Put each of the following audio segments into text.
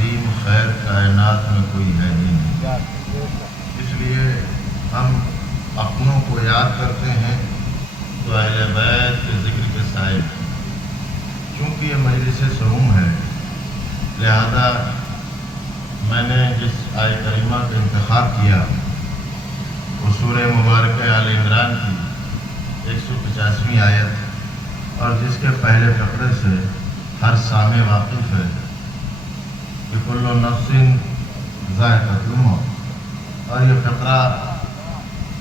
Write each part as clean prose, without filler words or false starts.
عظیم خیر کائنات میں کوئی ہے ہی نہیں، اس لیے ہم اپنوں کو یاد کرتے ہیں تو اہل بیت کے ذکر کے سائے ہیں۔ چونکہ یہ مجلس سعوم ہے، لہذا میں نے جس آیہ کریمہ کا انتخاب کیا وہ سورہ مبارکہ آل عمران کی 150ویں آیت، اور جس کے پہلے فقرے سے ہر سامع واقف ہے کہ کل نفس ذائقۃ الموت، اور یہ فقرہ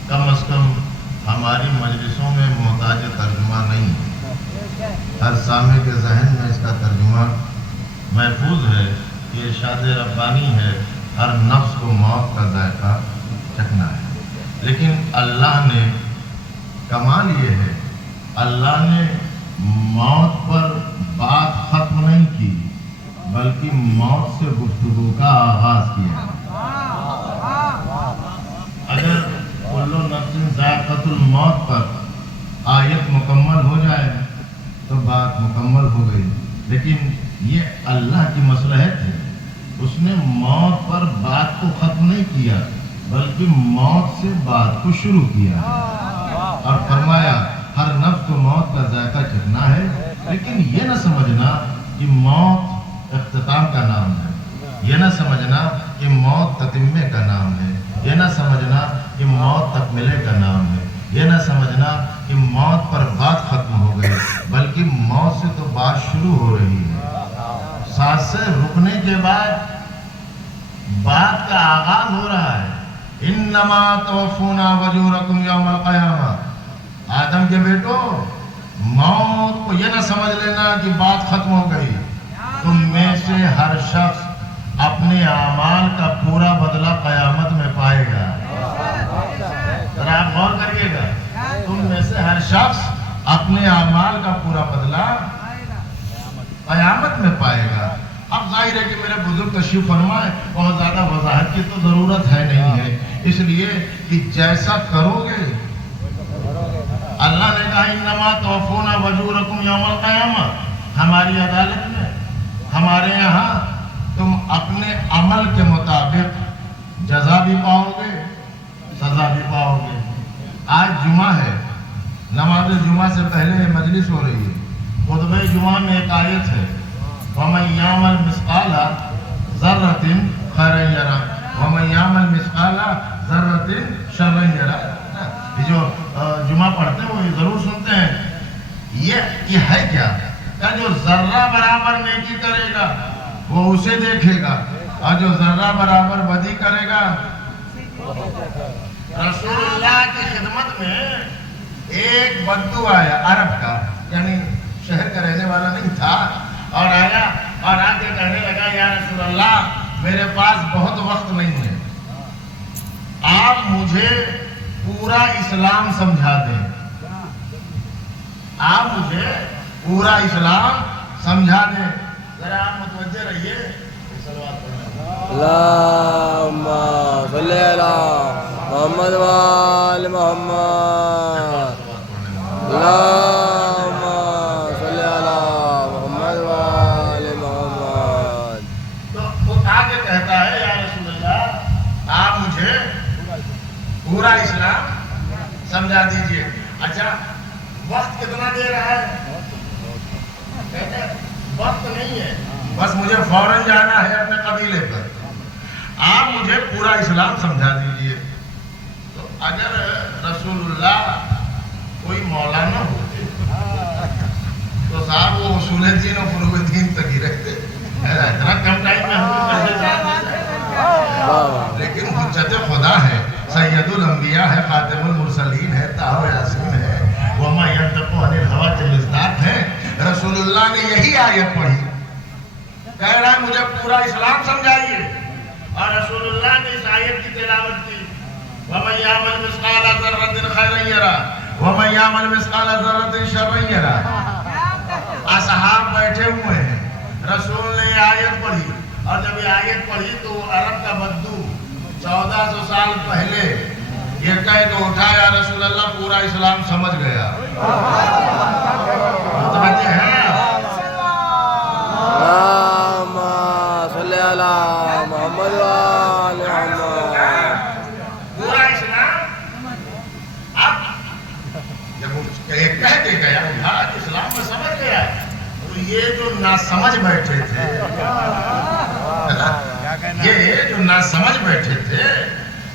کم از کم ہماری مجلسوں میں محتاج ترجمہ نہیں ہے، ہر سامع کے ذہن میں اس کا ترجمہ محفوظ ہے کہ ارشاد ربانی ہے ہر نفس کو موت کا ذائقہ چکھنا ہے۔ لیکن اللہ نے کمال یہ ہے، اللہ نے موت پر بات ختم نہیں کی بلکہ موت سے گفتگو کا آغاز کیا۔ اگر کل نفس ذائقۃ الموت پر آیت مکمل ہو جائے تو بات مکمل ہو گئی، لیکن یہ اللہ کی مصلحت ہے، اس نے موت پر بات کو ختم نہیں کیا بلکہ موت سے بات کو شروع کیا اور فرمایا ہر نفس کو موت کا ذائقہ چکھنا ہے، لیکن یہ نہ سمجھنا کہ موت اختتام کا نام ہے، یہ نہ سمجھنا کہ موت تتمے کا نام ہے، یہ نہ سمجھنا کہ موت تکملے کا نام ہے، یہ نہ سمجھنا کہ موت پر بات ختم ہو گئی، بلکہ موت سے تو بات شروع ہو رہی ہے۔ سانس سے رکنے کے بعد بات کا آغاز ہو رہا ہے۔ انما توفون اجورکم یوم القیامہ، آدم کے بیٹو موت کو یہ نہ سمجھ لینا کہ بات ختم ہو گئی، تم میں سے ہر شخص اپنے اعمال کا پورا بدلہ قیامت میں پائے گا۔ ذرا آپ غور کریے گا، تم میں سے ہر شخص اپنے اعمال کا پورا بدلہ قیامت میں پائے گا۔ اب ظاہر ہے کہ میرے بزرگ تشریف فرمائے، بہت زیادہ وضاحت کی تو ضرورت ہے نہیں ہے، اس لیے کہ جیسا کرو گے، اللہ نے کہا انما توفون اجورکم یوم القیامہ، ہماری عدالت میں ہمارے یہاں تم اپنے عمل کے مطابق جزا بھی پاؤ گے، سزا بھی پاؤ گے۔ آج جمعہ ہے، نماز جمعہ سے پہلے یہ مجلس ہو رہی ہے، خطبہ جمعہ میں ایک آیت ہے وَمَن يَعْمَلْ مِثْقَالَ ذَرَّةٍ خَيْرًا يَرَهُ وَمَن يَعْمَلْ مِثْقَالَ ذَرَّةٍ شَرًّا يَرَهُ۔ یہ جو جمعہ پڑھتے ہیں وہ یہ ضرور سنتے ہیں، یہ ہے کیا کہ جو ذرہ برابر نیکی کرے گا وہ اسے دیکھے گا، اور جو ذرہ برابر بدی کرے گا۔ رسول اللہ کی خدمت میں ایک بدو آیا، عرب کا، یعنی شہر کا رہنے والا نہیں تھا، اور آیا اور آ کے کہنے لگا یا رسول اللہ میرے پاس بہت وقت نہیں ہے، آپ مجھے پورا اسلام سمجھا دیں، آپ مجھے پورا اسلام سمجھا دیں۔ ذرا آپ متوجہ رہیے، اللہم صلی علی محمد وآل محمد، اللہم صلی علی محمد وآل محمد۔ تو وہ آگے کہتا ہے یا رسول اللہ آپ مجھے پورا اسلام سمجھا دیجئے۔ اچھا وقت کتنا دے رہا ہے؟ کہتے ہیں وقت نہیں ہے، بس مجھے فوراً جانا ہے اپنے قبیلے پر، آپ مجھے پورا اسلام سمجھا دیجئے۔ تو اگر رسول اللہ کوئی مولانا ہوتے تو صاحب وہ اصول دین اور فروع دین تک ہی رہتے، اتنا کم ٹائم میں ہم کو کیسے جانتے ہیں؟ لیکن حجت خدا ہے، سید الانبیاء ہے، خاتم المرسلین ہے، طٰہٰ و یاسین ہے، وما ينطق عن الهوى کے مصداق ہے۔ رسول اللہ نے یہی آیت پڑھی، کہہ رہا ہے مجھے پورا اسلام سمجھائیے، اور رسول اللہ نے اس آیت کی تلاوت کی وَمَن يَعْمَلْ مِثْقَالَ ذَرَّةٍ خَيْرًا يَرَهُ وَمَن يَعْمَلْ مِثْقَالَ ذَرَّةٍ شَرًّا يَرَهُ۔ اصحاب بیٹھے ہوئے ہیں، رسول نے یہ آیت پڑھی، اور جب یہ آیت پڑھی تو عرب کا بدو 1400 سال پہلے یہ کہہ کے اٹھا یا رسول اللہ پورا اسلام سمجھ گیا۔ متوجہ ہے؟ اللہم صلی علی नासमझ बैठे थे, ये जो नासमझ बैठे थे,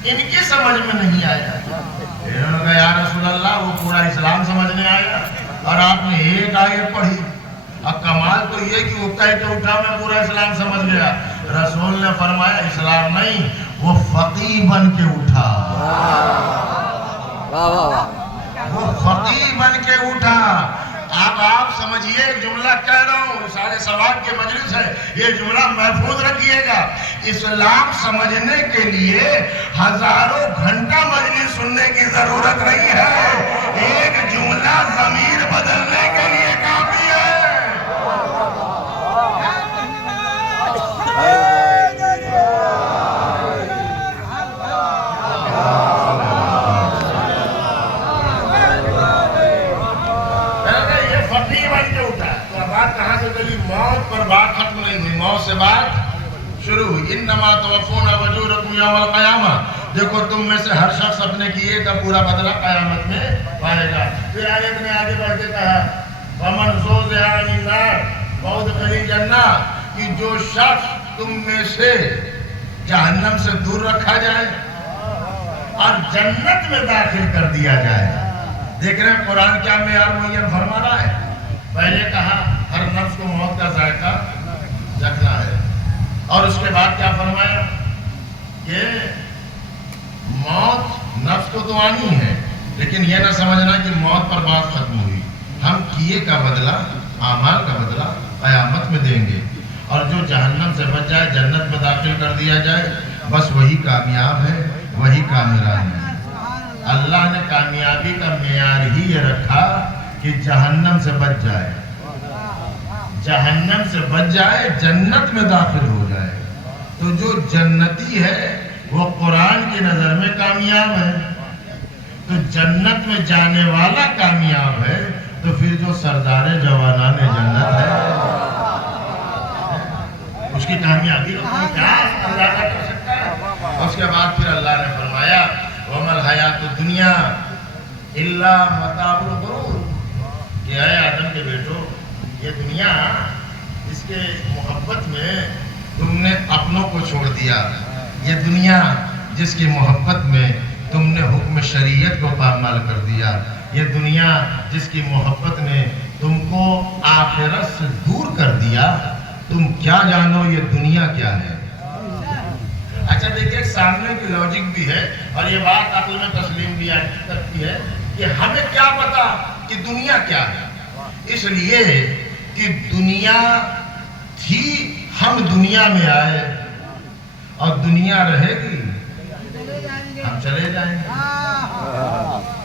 इनकी समझ में नहीं आया। इन्होंने कहा या रसूल अल्लाह, वो पूरा इस्लाम समझने आया और आपने एक आयत पढ़ी। अब कमाल तो ये कि वो कह के उठा मैं पूरा इस्लाम समझ गया। रसूल ने फरमाया इस्लाम नहीं, वो फकीह बन के उठा। वाह वाह वाह। वो फकीह बन के उठा। अब आप समझिए, जुमला कह रहा हूँ, सारे सवाब के मजलिस है, ये जुमला महफूज रखिएगा। इस्लाम समझने के लिए हजारों घंटा मजलिस सुनने की जरूरत नहीं है, एक जुमला ज़मीर बदलने के लिए काफी है। कहां से चली? मौत पर बात खत्म नहीं हुई, मौत से बात शुरू हुई। इन्नमा तुवफ़्फ़ूना उजूरकुम यौमल क़यामा, देखो तुम में से हर शख्स अपने किए का पूरा बदला क़यामत में पाएगा। फिर आयत में आगे बढ़ के कहा वमन ज़ुज़िहा अनिन नार वउदखिलल जन्नह, कि जो शख्स तुम में से जहन्नम से दूर रखा जाए और जन्नत में दाखिल कर दिया जाए। देख रहे हैं कुरान क्या मेयार मुय्यन फरमा रहा है। पहले कहा हर नफ्स को मौत का जायका चखना है, और उसके बाद क्या फरमाया कि मौत नफ्स को तो आनी है, लेकिन यह ना समझना कि मौत पर बात खत्म हुई। हम किए का बदला, आमाल का बदला क़यामत में देंगे, और जो जहन्नम से बच जाए, जन्नत में दाखिल कर दिया जाए, बस वही कामयाब है, वही कामयाब है। अल्लाह ने कामयाबी का मेयार ही ये रखा कि जहन्नम से बच जाए, जहन्नम से बच जाए, जन्नत में दाखिल हो जाए। तो जो जन्नती है वो कुरान की नजर में कामयाब है। तो जन्नत में जाने वाला कामयाब है, तो फिर जो सरदारे जवानाने जन्नत है उसकी कामयाबी को क्या अंदाजा कर सकता है। उसके बाद फिर अल्लाह ने फरमाया वमल हयातुद दुनिया इल्ला मताउल गुरूर, कि है आदम के बेटो, ये दुनिया, इसके मोहब्बत में तुमने अपनों को छोड़ दिया। ये दुनिया जिसकी मोहब्बत में तुमने हुक्म शरीयत को पामाल कर दिया। ये दुनिया जिसकी मोहब्बत ने तुमको आखिरत से दूर कर दिया। तुम क्या जानो ये दुनिया क्या है। अच्छा देखिए, सामने की लॉजिक भी है और ये बात अक्ल में तस्लीम भी करती है कि हमें क्या पता कि दुनिया क्या है। इसलिए कि दुनिया थी, हम दुनिया में आए, और दुनिया रहेगी, हम चले जाएंगे।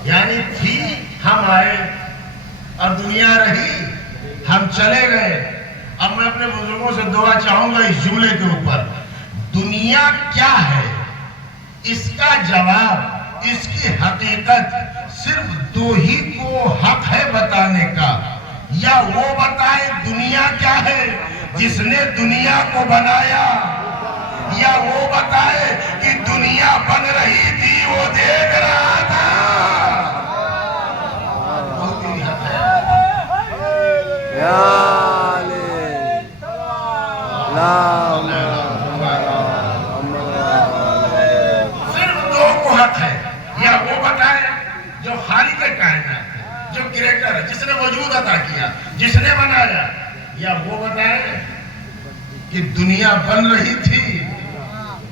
यानी थी, हम आए, और दुनिया रही, हम चले गए। अब मैं अपने बुजुर्गों से दुआ चाहूंगा इस जुमले के ऊपर, दुनिया क्या है, इसका जवाब, इसकी हकीकत सिर्फ दो ही को हक है बताने का। या वो बताए दुनिया क्या है जिसने दुनिया को बनाया, या वो बताए कि दुनिया बन रही थी, वो देख रहा था। बहुत ही हक है। सिर्फ दो को हक है, या वो बताए जो खालिक कायनात है, जो क्रिएटर है, जिसने वजूद अता किया, जिसने बनाया, या वो बताए कि दुनिया बन रही थी,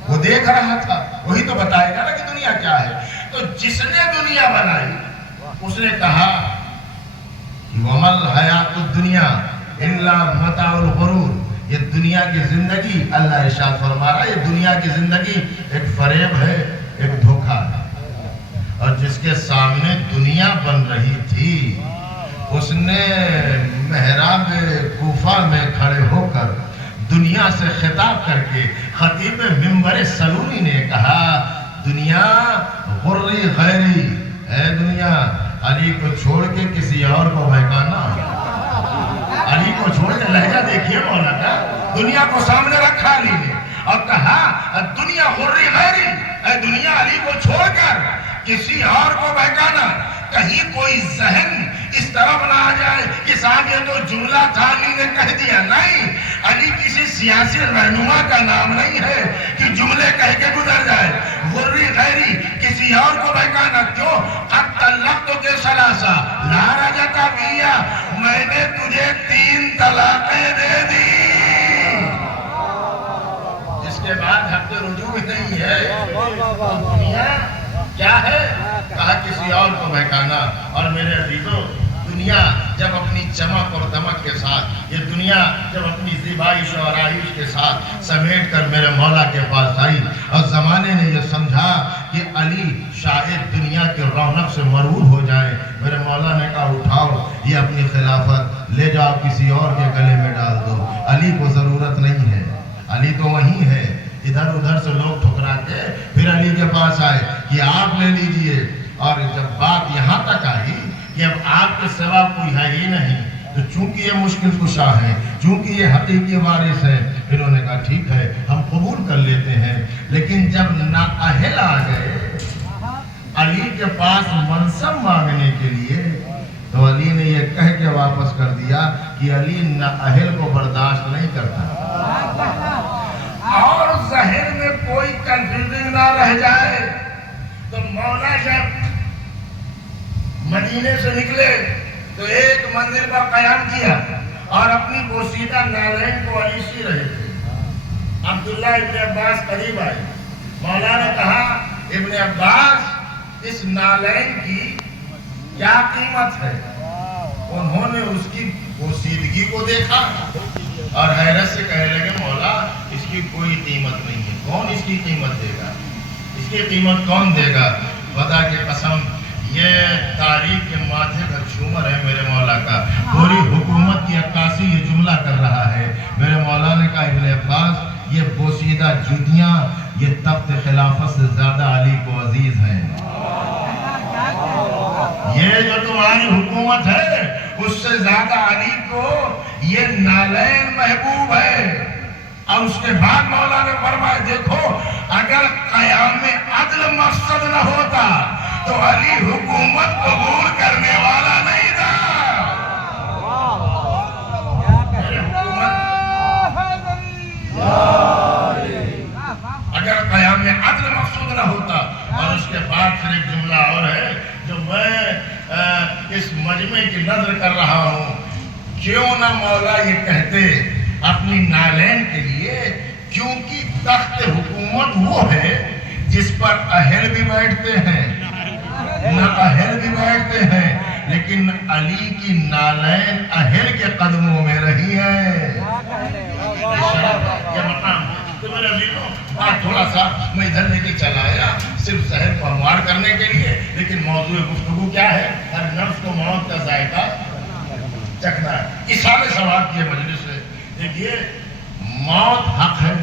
वो देख रहा था। वही तो बताएगा ना कि दुनिया क्या है। तो जिसने दुनिया बनाई उसने कहा कि वमल हयातुद दुनिया इल्ला मताउल गुरूर, ये दुनिया की जिंदगी, अल्लाह इरशाद फरमा रहा है, ये दुनिया की जिंदगी एक फरेब है, एक धोखा है। और जिसके सामने दुनिया बन रही थी, उसने मेहराब कूफा में खड़े होकर दुनिया से खिताब करके खतीब मिंबर सलूनी ने कहा, दुनिया गुर्री गैरी, है दुनिया, अली को छोड़ के किसी और को बहकाना। अली को छोड़ के, लहजा देखिए मौला का, दुनिया को सामने रखा अली ने और कहा दुनिया गुर्री गैरी, दुनिया अली को छोड़कर किसी और को बहकाना। کہیں کوئی ذہن اس طرف نہ آ جائے کہ صاحب یہ تو جملہ تھا علی نے کہہ دیا. نہیں، علی کسی سیاسی رہنما کا نام نہیں ہے کہ جملے کہہ کے گزر جائے. غری غیری کسی اور کو بہکانا کیوں؟ قد طلقتک ثلاثا لا رجعت فیہا، میں نے تجھے 3 طلاقیں دے دی، اس کے بعد حق رجوع نہیں ہے. دنیا کیا ہے؟ کہا کسی اور کو بہکانا. اور میرے عزیزو، دنیا جب اپنی چمک اور دمک کے ساتھ، یہ دنیا جب اپنی زیبائش اور آرائش کے ساتھ سمیٹ کر میرے مولا کے پاس آئی اور زمانے نے یہ سمجھا کہ علی شاید دنیا کے رونق سے مرعوب ہو جائے، میرے مولا نے کہا اٹھاؤ یہ اپنی خلافت لے جاؤ کسی اور کے گلے میں ڈال دو. علی کو ضرورت نہیں ہے، علی تو وہیں ہے. ادھر ادھر سے لوگ ٹھکرا کے پھر علی کے پاس آئے کہ آپ لے لیجئے. اور جب بات یہاں تک آئی کہ اب آپ کے سوا کوئی ہے ہی نہیں، تو چونکہ یہ مشکل کشا ہے، چونکہ یہ حقیقی وارث ہے، انہوں نے کہا ٹھیک ہے ہم قبول کر لیتے ہیں. لیکن جب نااہل آ گئے علی کے پاس منصب مانگنے کے لیے، تو علی نے یہ کہہ کے واپس کر دیا کہ علی نااہل کو برداشت نہیں کرتا. اور ذہن میں کوئی کنفیوژن نہ رہ جائے تو مولا جب مدینے سے نکلے تو ایک منزل پر قیام کیا اور اپنی بوسیدہ نالین کو علی سی رہے تھے. عبداللہ ابن عباس قریب آئے. مولا نے کہا ابن عباس اس نالین کی کیا قیمت ہے؟ انہوں نے اس کی بوسیدگی کو دیکھا اور حیرت سے کہنے لگے مولا اس کی کوئی قیمت نہیں ہے. کون اس کی قیمت دے گا؟ اس کی قیمت کون دے گا؟ خدا کی قسم یہ تاریخ کے ماتھے کا جھومر ہے میرے مولا کا. پوری حکومت کی عکاسی یہ جملہ کر رہا ہے. میرے مولا نے کہا ابن عباس یہ بوسیدہ جوتیاں یہ تخت خلافت سے زیادہ علی کو عزیز ہیں. یہ جو تمہاری حکومت ہے اس سے زیادہ علی کو یہ نالین محبوب ہے. اور اس کے بعد مولا نے فرمایا دیکھو اگر قیام عدل مقصد نہ ہوتا تو علی حکومت قبول کرنے والا نہیں تھا. اگر قیام عدل مقصود نہ ہوتا. اور اس کے بعد پھر ایک جملہ اور ہے جو میں اس مجمع کی نظر کر رہا ہوں. کیوں نہ مولا یہ کہتے اپنی نالین کے لیے، کیونکہ تخت حکومت وہ ہے جس پر اہل بھی بیٹھتے ہیں نااہل بھی بیٹھتے ہیں، لیکن علی کی نالین اہل کے قدموں میں رہی ہے. یہ مقام تو میرے عزیزوں بات تھوڑا سا میں ادھر لے کے چلا آیا صرف ذہن کو ہموار کرنے کے لیے، لیکن موضوع گفتگو کیا ہے؟ ہر نفس کو موت کا ذائقہ چکھنا ہے. اصحاب ثواب کی مجلس ہے. دیکھیے موت حق ہے،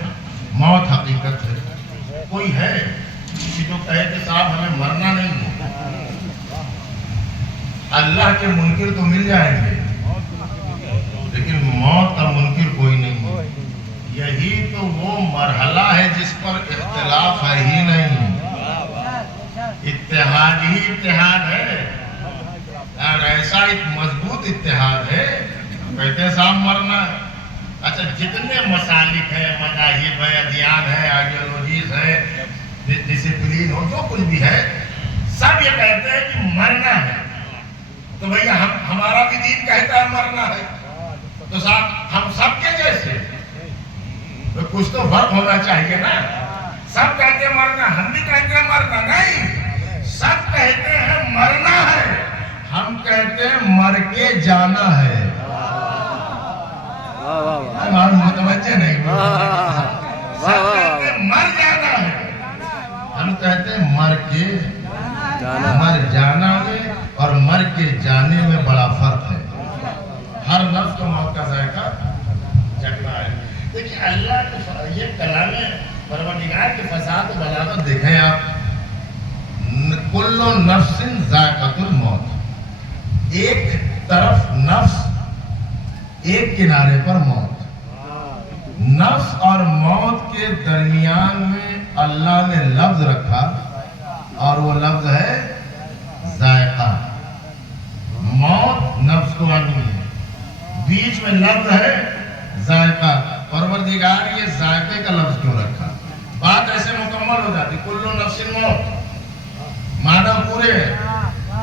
موت حقیقت ہے. کوئی ہے کسی کو کہے کہ صاحب ہمیں مرنا نہیں ہے؟ اللہ کے منکر تو مل جائیں گے لیکن موت کا منکر کوئی نہیں ہے. یہی تو وہ مرحلہ ہے جس پر اختلاف ہے ہی نہیں. اتحاد ہی اتحاد ہے اور ایسا ایک مضبوط اتحاد ہے. کہتے ہیں صاحب مرنا ہے. اچھا جتنے مسالک ہیں، مذاہب ہیں، ادیان ہیں، آئیڈیالوجیز ہیں، ڈسپلین ہو، جو کچھ بھی ہے، سب یہ کہتے ہیں کہ مرنا ہے. تو بھیا ہمارا بھی دین کہتا ہے مرنا ہے، تو صاحب ہم سب کے جیسے کچھ تو فرق ہونا چاہیے نا. سب کہتے ہیں مرنا، ہم بھی کہتے ہیں مرنا. نہیں، سب کہتے ہیں مرنا ہے، ہم کہتے ہیں مر کے جانا ہے. متوجہ نہیں. سب کہتے ہیں مر جانا ہے، ہم کہتے ہیں مر کے مر جانا میں اور مر کے جانے میں بڑا فرق ہے. ہر نفس کو موت کا ذائقہ چکھنا ہے. دیکھیں اللہ کے یہ کلام پروردگار کے فساد و بلاغت دیکھیں آپ. کل نفس ذائقۃ الموت، ایک طرف نفس، ایک کنارے پر موت. نفس اور موت کے درمیان میں اللہ نے لفظ رکھا اور وہ لفظ ہے ذائقہ. मौत नफ्स को आनी है, बीच में लफ्ज है जायका। परवरदिगार ये जायके का लफ्ज क्यों रखा? बात ऐसे मुकम्मल हो जाती, कुल्लु नफ्सिन मौत, मानव पूरे हैं,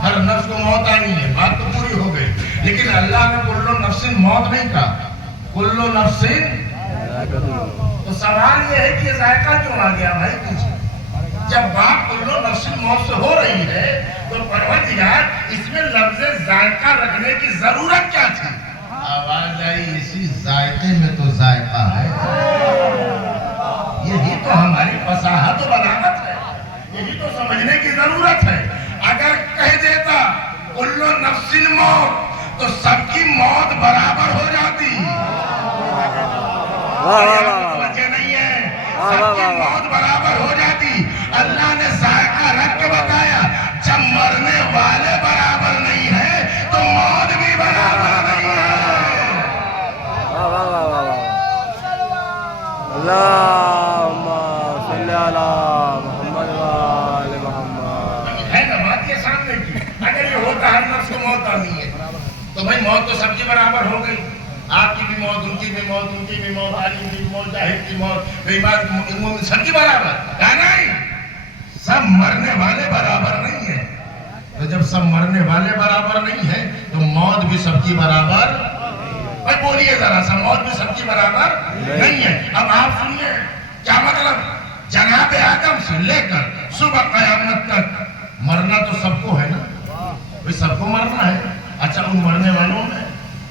हर नफ्स को मौत आनी है, बात तो पूरी हो गई। लेकिन अल्लाह ने कुल्लु नफ्सिन मौत नहीं कहा, कुल्लु नफ्सिन। तो सवाल ये है कि ये जायका क्यों आ गया भाई पूछे? जब बात कुल्लु नफ्सिन मौत से हो रही है तो परवरदिगार इसमें लफ्ज़ जायका रखने की जरूरत क्या थी? आवाज आई, इसी जायके में तो जायका है। यही तो हमारी फसाहत और बलागत है, यही तो समझने की जरूरत है। अगर कह देता कुल्लु नफ्सिन मौत तो सबकी मौत बराबर हो जाती। वजह नहीं है, सबकी मौत बराबर हो जाती। अल्लाह ने जायका रख के बताया, जब मरने वाले बराबर नहीं है तो मौत भी बराबर नहीं है। अल्लाहुम्मा सल्ली अला मुहम्मद व आले मुहम्मद। है ना बात ये सामने की? अगर ये होता हर नफ्स को मौत आनी है तो भाई मौत तो सबकी बराबर हो गई। आपकी भी मौत, उनकी भी मौत, उनकी भी मौत, आलिम की मौत, जाहिद की मौत, बेईमान सबकी बराबर। क्या नहीं, सब मरने वाले बराबर नहीं है। तो जब सब मरने वाले बराबर नहीं है तो मौत भी सबकी बराबर। भाई बोलिए जरा सा, मौत भी सबकी बराबर नहीं है। अब आप सुनिए क्या मतलब, जनाब आदम से लेकर सुबह कयामत तक मरना तो सबको है ना, भाई सबको मरना है। अच्छा, उन मरने वालों में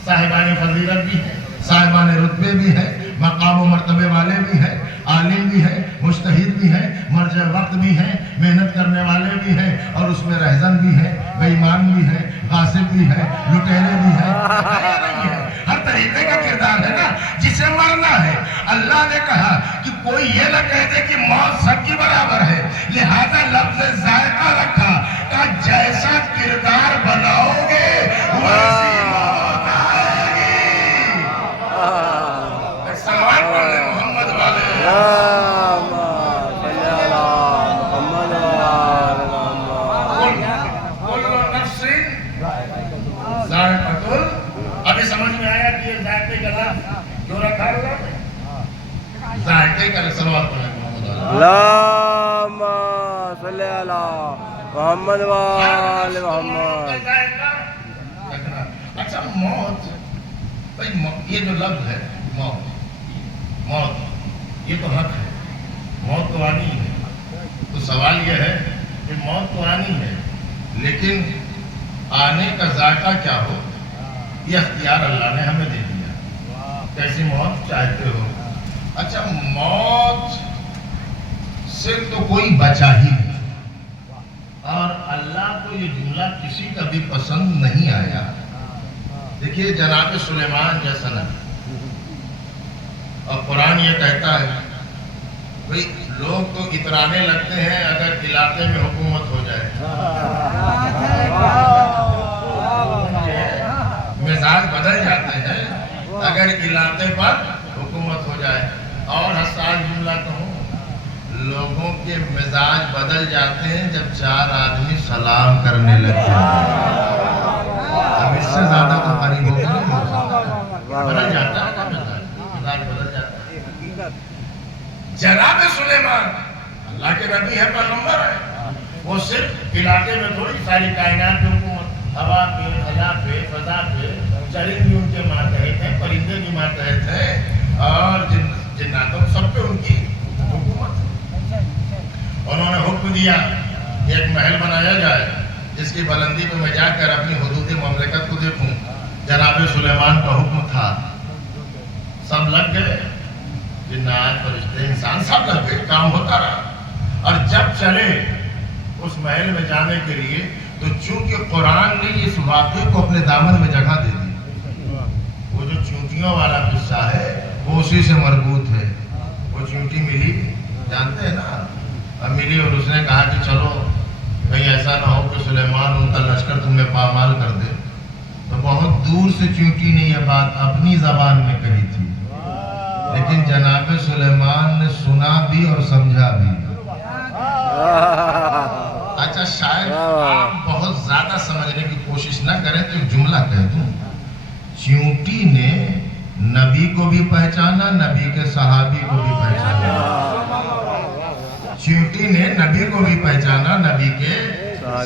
साहिबान फजीलत भी है, साहिबान रुतबे भी है, मकाम व मर्तबे वाले भी है, आलिम भी है, मुज्तहिद भी है, मर्ज वक्त भी है, मेहनत करने वाले भी है, और उसमें रहजन भी है, बेईमान भी है, गासिब भी है, लुटेरे भी है, हर तरीके का किरदार है ना जिसे मरना है। अल्लाह ने कहा कि कोई ये न कहते कि मौत सबकी बराबर है, लिहाजा लफ्ज़ जायका रखा का जैसा किरदार बनाओगे वैसी मौत आएगी। सलवात पढ़ ले मोहम्मद वाले। अल्लाहुम्मा सल्ली अला मुहम्मद व आले मुहम्मद। कुल्लु नफ्सिन जायक़तुल। अभी समझ में आया कि ये जायके का नाम जो रखा है, जायके का सलवात पढ़ ले मोहम्मद वाले। अल्लाहुम्मा सल्ली अला मुहम्मद व आले मुहम्मद। अच्छा, मौत भाई, ये जो लफ्ज़ है मौत, मौत ये तो हक है, मौत तो आनी है। तो सवाल ये है कि मौत तो आनी है, लेकिन आने का जायका क्या हो, ये अख्तियार अल्लाह ने हमें दे दिया। कैसी मौत चाहते हो? अच्छा, मौत से तो कोई बचा ही नहीं, और अल्लाह को ये जुमला किसी का भी पसंद नहीं आया। देखिए, जनाब सुलेमान जैसा नबी, और कुरान ये कहता है भाई लोग तो इतराने लगते हैं अगर इलाके में हुकूमत हो जाए, मिजाज बदल जाते हैं अगर इलाके पर हुकूमत हो जाए। और हसास जुमला कहूँ, लोगों के मिजाज बदल जाते हैं जब चार आदमी सलाम करने लगते हैं। अब इससे ज्यादा तो करीब होगा नहीं हो सकता, बदल जाता है मिजाज बदल जाता है। जनाब सुलेमान अल्लाह के नबी है, पैगंबर है, वो सिर्फ इलाके में थोड़ी सारी कायनात पे हुकूमत, हवा पे, खला पे, फजा पे, चरिंद भी उनके मातहत हैं, परिंदे भी मातहत हैं, और जिन्नातों सब पे उनकी हुकूमत। उन्होंने हुक्म दिया कि एक महल बनाया जाए जिसकी बुलंदी पे मैं जाकर अपनी हुदूद ममलकत को देखूं। जनाब सुलेमान का हुक्म था, सब लग गए, जिन्नात, फरिश्ते, इंसान सब लग गए, काम होता रहा। और जब चले उस महल में जाने के लिए तो चूंकि कुरान ने इस वाक़े को अपने दामन में जगह दे दी, वो जो चूंटियों वाला किस्सा है वो उसी से मरबूत है। वो चूंटी मिली, जानते हैं ना, अब मिली और उसने कहा कि चलो कहीं ऐसा ना हो कि सुलेमान उनका लश्कर तुम्हें पामाल कर दे। तो बहुत दूर से चूंटी ने यह बात अपनी जबान में कही थी, लेकिन जनाब सुलेमान ने सुना भी और समझा भी। अच्छा, शायद आप बहुत ज्यादा समझने की कोशिश न करें तो जुमला कह दूं। चींटी ने नबी को भी पहचाना, नबी के सहाबी को भी पहचाना। चींटी ने नबी को भी पहचाना, नबी के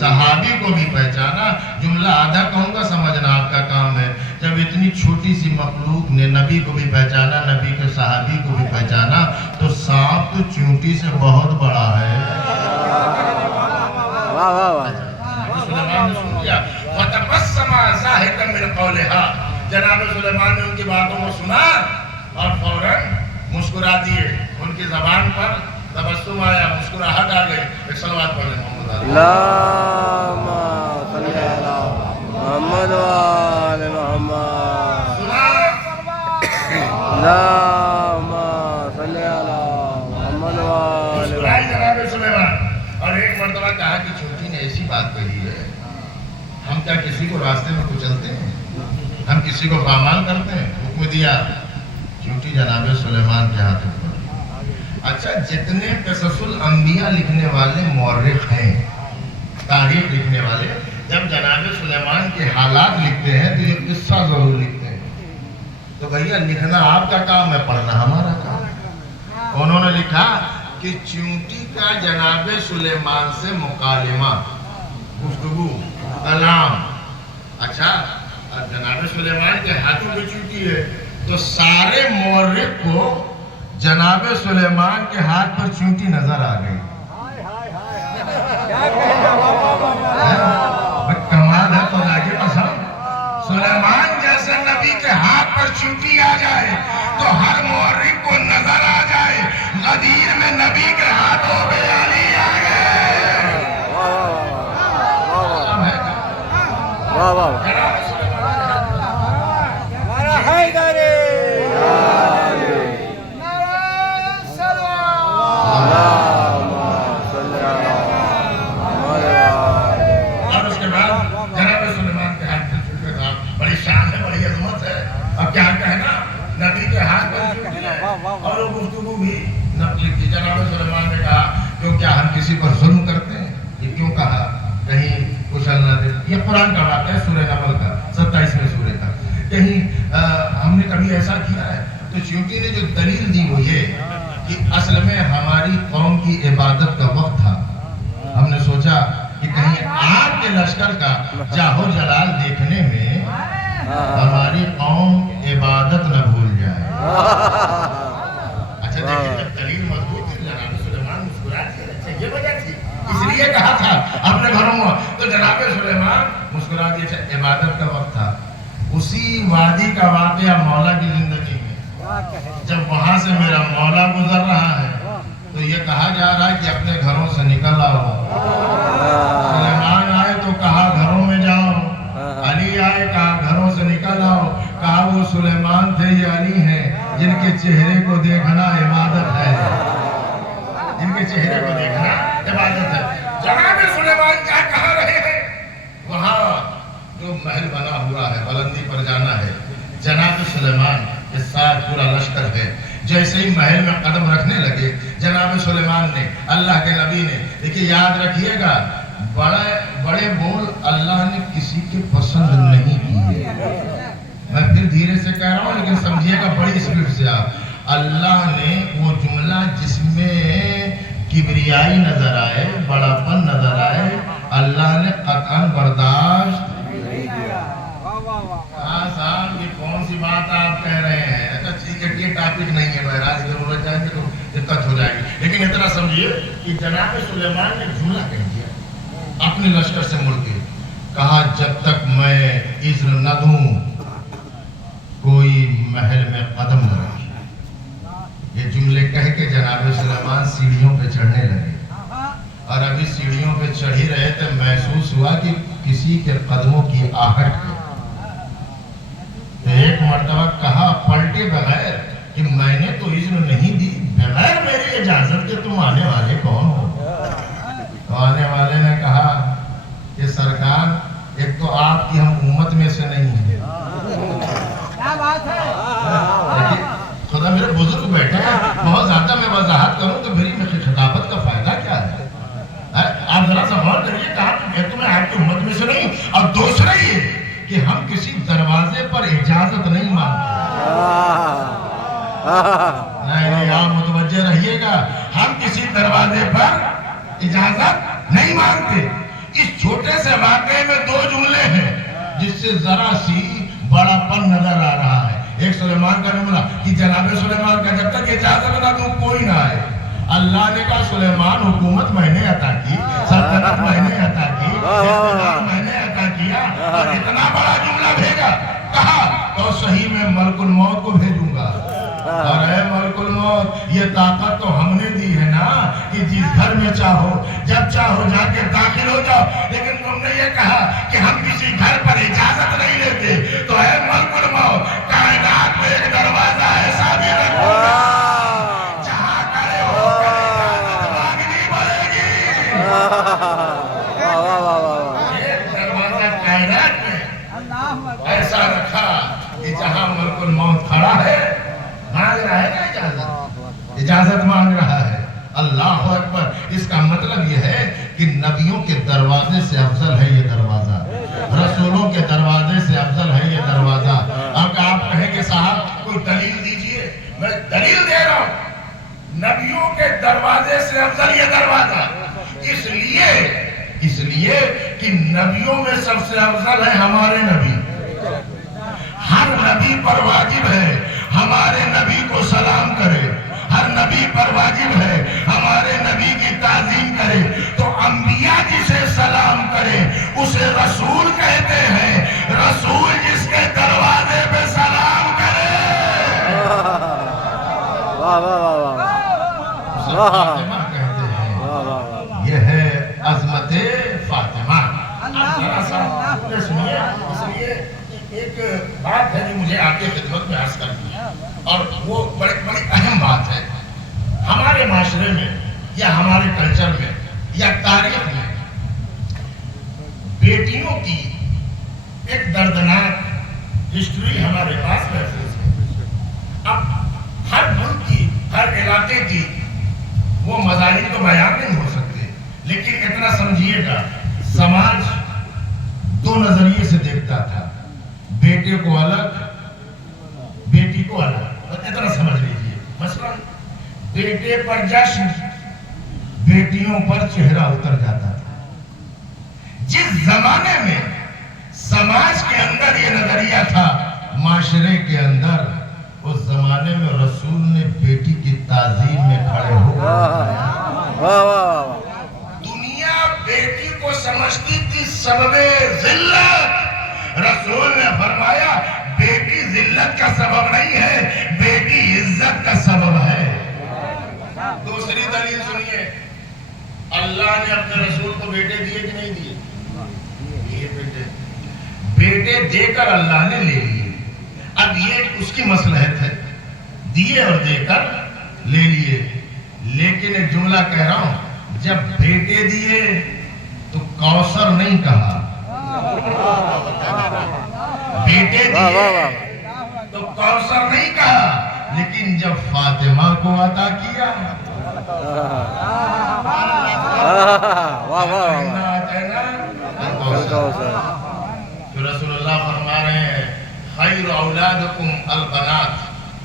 सहाबी को भी पहचाना। जुमला आधा कहूंगा, समझना आपका काम है। जब इतनी छोटी सी मखलूक ने नबी को भी पहचाना, नबी के सहाबी को भी पहचाना, तो सांप तो चींटी से बहुत बड़ा है। वाह वाह वाह। सुलेमान ने सुन लिया, फतबस्समा ज़ाहिकन मिन क़ौलिहा। जनाब सुलेमान ने उनकी बातों को सुना और फौरन मुस्कुरा दिए। उनकी ज़बान पर तबस्सुम आया, मुस्कुराहट आ गई। एक सलवात पढ़ लें मोहम्मद अली। अल्लाहुम्मा सल्ली अला मुहम्मद व आले मुहम्मद। सुना? अल्लाहुम्मा सल्ली अला मुहम्मद व आले मुस्कुराए जनाब सुलेमान। और एक मर्तबा कहा कि चींटी ने ऐसी बात कही है, हम क्या किसी को रास्ते में कुचलते हैं? हम किसी को पामाल करते हैं? हुक्म दिया, चींटी जनाब सुलेमान के हाथ में। अच्छा, जितने क़िससुल अंबिया लिखने वाले मौर्रिख हैं, तारीख लिखने वाले, जब जनाब सुलेमान के हालात लिखते हैं तो ये किस्सा जरूर लिखते हैं। तो भैया लिखना आपका काम है, पढ़ना हमारा काम है। उन्होंने लिखा कि चींटी का जनाब सुलेमान से मुकालिमा, गुफ्तगू, कलाम। अच्छा, अब जनाब सुलेमान के हाथों में चींटी है, तो सारे मौर्रिख को जनाब सुलेमान के हाथ पर चींटी नजर आ गई। कमाल है तो लागे पसंद। सुलेमान जैसे नबी के हाथ पर चींटी आ जाए तो हर मौर्रिख को नजर आ जाए, गदीर में नबी के हाथों में अली आ गए। वाह वाह। और वो गुफ्तगू भी नकली की। जनाब सुलेमान ने कहा, क्यों क्या हम किसी पर जुल्म करते हैं? ये क्यों कहा? कहीं कुचल न दे। ये कुरान का वाक़या है, सूरह नमल का 27वें सूरह का। कहीं हमने कभी ऐसा किया है? तो चींटी ने जो दलील दी वो ये कि असल में हमारी कौम की इबादत का वक्त था। हमने सोचा कि कहीं आपके लश्कर का जाहो जलाल देखने में हमारी कौम इबादत न भूल जाए। अच्छा देखिए, जब दलील मजबूत थी जनाब सुलेमान मुस्कुरा दिए। अच्छा ये वजह थी, इसलिए कहा था अपने घरों में, तो जनाब सुलेमान मुस्कुरा दिए। अच्छा, इबादत का वक्त था। उसी वादी का वाक़या मौला की जिंदगी में, जब वहां से मेरा मौला गुजर रहा है तो ये कहा जा रहा है कि अपने घरों से निकल आओ। सुलेमान आए तो कहा घरों में जाओ, अली आए कहा घरों से निकल आओ। कहा वो सुलेमान थे, ये अली हैं, जिनके चेहरे को देखना इबादत है, जिनके चेहरे को देखना इबादत है। जनाब सुलेमान क्या कह रहे हैं? वहाँ जो महल बना हुआ है, बुलंदी पर जाना है। जनाब सुलेमान के साथ पूरा लश्कर है। जैसे ही महल में कदम रखने लगे जनाब सुलेमान ने, अल्लाह के नबी ने, देखिए याद रखिएगा, बड़े बोल अल्लाह ने किसी के पसंद नहीं किए। मैं फिर धीरे से कह रहा हूँ, लेकिन समझिएगा बड़ी स्पीड से आप। अल्लाह ने वो जुमला जिसमें किबरियाई नजर आए, बड़ापन नजर आए, अल्लाह ने कतन बर्दाश्त नहीं किया। हाँ साहब, ये कौन सी बात आप कह रहे हैं? अच्छा ठीक है, ये टॉपिक नहीं है, बहरहाल इधर उधर जाएंगे तो दिक्कत हो जाएगी। लेकिन इतना समझिए कि जनाब सुलेमान ने जुमला कह दिया अपने लश्कर से मुड़ के। कहा, जब तक मैं इज़्न न दूं कोई महल में कदम न रखे। ये जुमले कह के जनाब सुलेमान सीढ़ियों पे चढ़ने लगे, और अभी सीढ़ियों पे चढ़ ही रहे थे, महसूस हुआ कि किसी के कदमों की आहट है। एक मर्तबा कहा पलटे बगैर कि मैंने तो इज़्न नहीं दी, बगैर मेरी इजाजत के तुम आने वाले कौन हो? तो आने वाले ने कहा कि सरकार, एक तो आपकी हम उम्मत में से नहीं है। क्या बात है? खुदा मेरे बुजुर्ग बैठे हैं, बहुत ज्यादा मैं वजाहत करूं तो मेरी खिताबत का फायदा क्या है? आप जरा सा गौर करिए, कहा एक तो मैं आपकी उम्मत में से नहीं, और दूसरा पर इजाजत नहीं मांगते। नहीं, आप मुतवज्जे रहिएगा, हम किसी दरवाजे पर इजाजत नहीं मांगते। इस छोटे से वाक़े में दो जुमले हैं जिससे जरा सी बड़ापन नजर आ रहा है। एक सुलेमान का जुमला कि जनाबे सुलेमान का जब तक इजाजत ना दूं कोई ना आए। अल्लाह ने कहा सुलेमान हुकूमत मैंने अता की, सल्तनत मैंने अता की, इख्तियार मैंने अता किया, और इतना बड़ा जुमला भेजा। कहा तो सही में मलकुल मौत को भेजूंगा। और है मलकुल मौत, ये ताकत तो हमने दी है ना कि जिस घर में चाहो जब चाहो जाके दाखिल हो जाओ। लेकिन तुमने ये कहा कि हम किसी घर पर इजाजत नहीं लेते। तो है मलकुल मौत, कायनात में एक दरवाजा ऐसा भी रखूंगा जहां खड़े होकर इजाजत मांगनी पड़ेगी। एक दरवाजा कायनात में ऐसा रखा कि जहां मलकुल मौत खड़ा है, मांग रहा है ना इजाजत मांग रहा है। अल्लाह अकबर। इसका मतलब यह है कि नबियों के दरवाजे से अफजल है ये दरवाजा, रसूलों के दरवाजे से अफजल है ये दरवाजा। अब आप कहेंगे साहब कोई दलील दीजिए, मैं दलील दे रहा हूं। नबियों के दरवाजे से अफजल ये दरवाजा इसलिए कि नबियों में सबसे अफजल है हमारे नबी। हर नबी पर वाजिब है हमारे नबी को सलाम करे, हर नबी पर वाजिब है हमारे नबी की ताज़ीम करे। तो अंबिया जिसे सलाम करे उसे रसूल कहते हैं। रसूल जिसके दरवाजे पे सलाम करे उसे फातिमा कहते हैं। यह है अज़मत फातिमा। इसलिए एक बात है जो मुझे आपके खिदमत में अर्ज करनी है, और वो बड़ी अहम बात है। हमारे माशरे में या हमारे कल्चर में या तारीख में बेटियों की एक दर्दनाक हिस्ट्री हमारे पास महफूज है। अब हर मुल्क की, हर इलाके की वो मज़ाहिर तो बयान नहीं हो सकते, लेकिन इतना समझिएगा, समाज दो नजरिए से देखता था, बेटे को अलग, बेटी को अलग। इतना समझ लीजिए। मसलन बेटे पर जश्न, बेटियों पर चेहरा उतर जाता था। जिस जमाने में समाज के अंदर ये नजरिया था, माशरे के अंदर, उस जमाने में रसूल ने बेटी की ताजीम में खड़े हो दुनिया बेटी को समझती थी सबबे जिल्लत। रसूल ने फरमाया बेटी जिल्लत का सबब नहीं है, बेटी इज्जत का सबब है। दूसरी दलील सुनिए, अल्लाह ने अपने रसूल को बेटे दिए कि नहीं दिए? बेटे देकर अल्लाह ने ले लिए। अब ये उसकी मसलहत है, दिए और देकर ले लिए। लेकिन एक जुमला कह रहा हूं, जब बेटे दिए तो कौसर नहीं कहा, बेटे दिए तो कौसर नहीं कहा, लेकिन जब फातिमा को अता किया तो रसूलुल्लाह फरमा रहे हैं खैर औलादकुम अलबनात।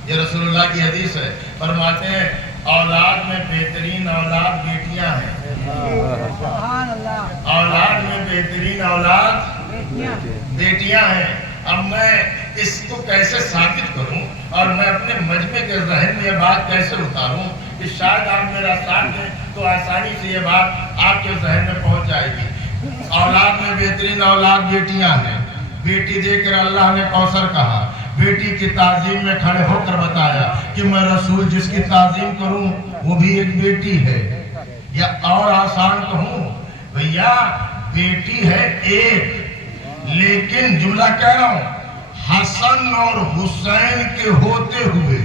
ये रसूलुल्लाह की हदीस है। फरमाते हैं औलाद में बेहतरीन औलाद बेटियां हैं। औलाद में बेहतरीन औलाद बेटियां हैं। अब मैं इसको कैसे साबित करूं और मैं अपने मजमे के ज़हन में ये बात कैसे उतारूं कि शायद आप मेरा साथ दें तो आसानी से ये बात आपके ज़हन में पहुंच जाएगी। औलाद में बेहतरीन औलाद बेटियां हैं। बेटी देकर अल्लाह ने कौसर कहा, बेटी की ताजीम में खड़े होकर बताया कि मैं रसूल जिसकी ताजीम करूं वो भी एक बेटी है। या और आसान कहूं भैया, बेटी है एक, लेकिन जुमला कह रहा हूं, हसन और हुसैन के होते हुए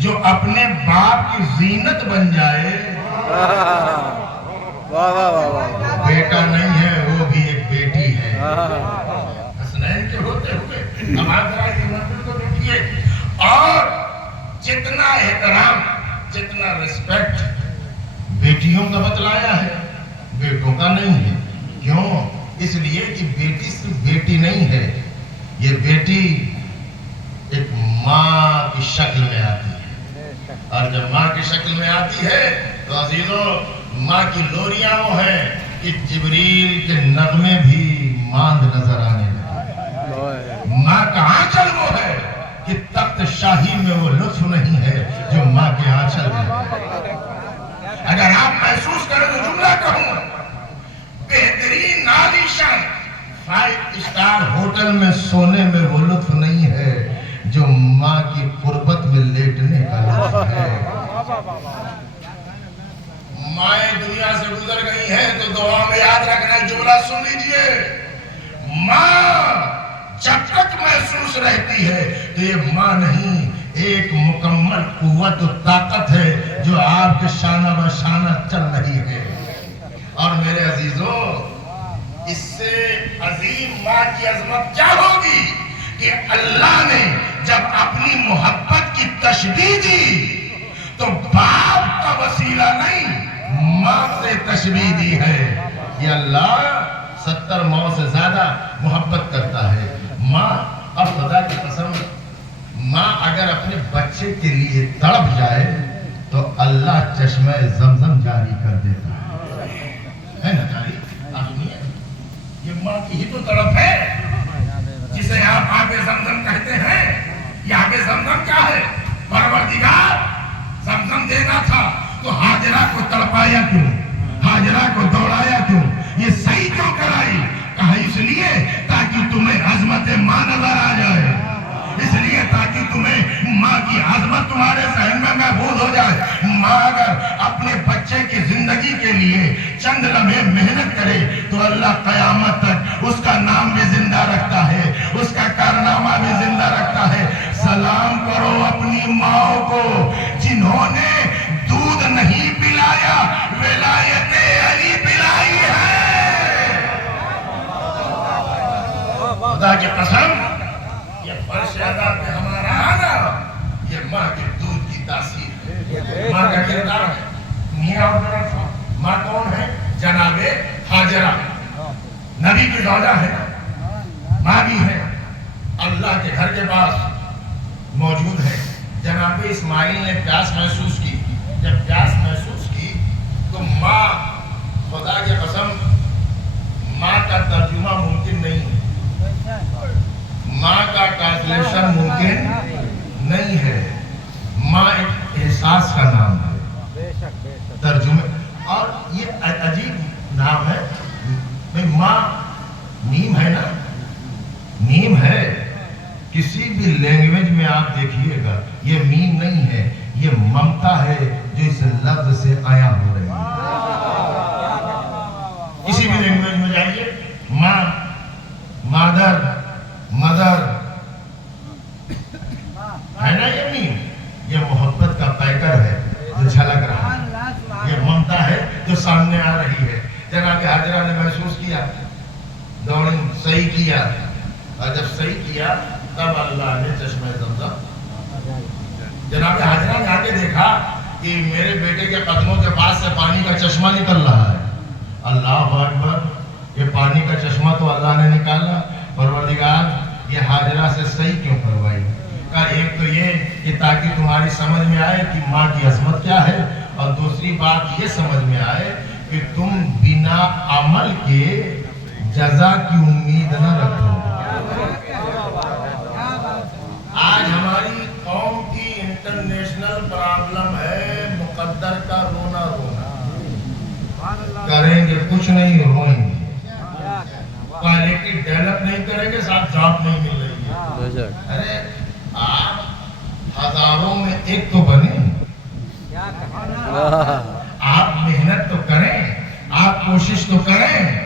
जो अपने बाप की जीनत बन जाए, बेटा नहीं है, वो भी एक बेटी है। हसनैन के होते हुए को देखिए। और जितना एहतराम, जितना रिस्पेक्ट बेटियों का बतलाया है, बेटों का नहीं है। क्यों? इसलिए कि बेटी सिर्फ बेटी नहीं है, یہ بیٹی ایک ماں کی شکل میں آتی ہے، اور جب ماں کی شکل میں آتی ہے تو عزیزوں ماں کی لوریاں وہ ہیں کہ جبریل کے نغمے بھی ماند نظر آنے لگے۔ ماں کا آنچل وہ ہے کہ تخت شاہی میں وہ لطف نہیں ہے جو ماں کے آنچل میں ہے۔ اگر آپ محسوس کریں تو جملہ کہوں، بہترین عالیشان 5 اسٹار ہوٹل میں سونے میں وہ لطف نہیں ہے جو ماں کی قربت میں لیٹنے کا لطف ہے۔ مائیں دنیا سے گزر گئی ہیں تو دعا میں یاد رکھنا جملہ سن لیجئے، ماں جب تک محسوس رہتی ہے تو یہ ماں نہیں، ایک مکمل قوت و طاقت ہے جو آپ کے شانہ بہ شانہ چل رہی ہے۔ اور میرے عزیزوں اس سے عظیم ماں کی عظمت کیا ہوگی کہ اللہ نے جب اپنی محبت کی تشبیہ دی تو باپ کا وسیلہ نہیں ماں سے تشبیہ دی ہے کہ اللہ 70 ماؤں سے زیادہ محبت کرتا ہے۔ ماں، اب خدا کی قسم، ماں اگر اپنے بچے کے لیے تڑپ جائے تو اللہ چشمہ زمزم جاری کر دیتا ہے نا جاری؟ آپ سنیے، یہ ماں کی ہی تو تڑپ ہے جسے آپ آب زمزم کہتے ہیں۔ یہ آب زمزم کیا ہے؟ پروردگار زمزم دینا تھا تو حاجرہ کو تڑپایا کیوں؟ حاجرہ کو دوڑایا کیوں؟ یہ صحیح کیوں کرائی؟ کہا اس لیے تاکہ تمہیں عظمت ماں نظر آ جائے، اس لیے تاکہ تمہیں ماں کی عظمت تمہارے ذہن میں محفوظ ہو جائے۔ ماں اگر اپنے بچے کی زندگی کے لیے چند لمحے محنت کرے تو اللہ قیامت تک اس کا نام بھی زندہ رکھتا ہے، اس کا کارنامہ بھی زندہ رکھتا ہے۔ سلام کرو اپنی ماں کو جنہوں نے دودھ نہیں پلایا، ولایت علی پلائی ہے۔ خدا کی قسم، یہ فرش ادا پہ ہمارا آنا یہ ماں کے دودھ کی تاثیر ہے، ماں کا کردار ہے۔ میاں اور طرف ماں کون ہے؟ جناب حاجرہ، نبی کی زوجہ ہے، ماں بھی ہے، اللہ کے گھر کے پاس موجود ہے۔ جناب اسماعیل نے پیاس محسوس کی، جب پیاس محسوس کی تو ماں، خدا کی قسم ماں کا ترجمہ ممکن نہیں ہے، ماں کا ٹرانسلیشن ممکن نہیں ہے۔ ماں ایک احساس کا نام ہے، ترجمے، اور یہ عجیب نام ہے۔ ماں نیم ہے نا، نیم ہے، کسی بھی لینگویج میں آپ دیکھیے گا یہ میم نہیں ہے، یہ ممتا ہے جو اس لفظ سے آیا ہو رہی ہے۔ کسی بھی لینگویج میں جائیے، ماں، مادر، مدر ہے نا، یہ میم، یہ محبت کا پیکر ہے جو جھلک رہا ہے، یہ ممتا ہے جو سامنے آ رہی ہے۔ جناب حاجرہ نے محسوس کیا، دوڑیں صحیح کیا، اور جب صحیح کیا تب اللہ نے چشمہ زمزم، جناب حاجرہ نے آگے دیکھا کہ میرے بیٹے کے قدموں کے پاس سے پانی کا چشمہ نکل رہا ہے۔ اللہ اکبر، یہ پانی کا چشمہ تو اللہ نے نکالا، پروردگار یہ حاجرہ سے صحیح کیوں کروائی؟ کہا ایک تو یہ کہ تاکہ تمہاری سمجھ میں آئے کہ ماں کی عظمت کیا ہے، اور دوسری بات یہ سمجھ میں آئے کہ تم بنا عمل کے جزا کی امید نہ رکھو۔ آج ہماری قوم کی انٹرنیشنل پرابلم ہے مقدر کا رونا رونا، کریں گے کچھ نہیں، روئیں گے، کوالٹی ڈیولپ نہیں کریں گے، ساتھ جاب نہیں مل رہی ہے۔ ارے آپ ہزاروں میں ایک تو بنے، آپ محنت تو کریں، آپ کوشش تو کریں،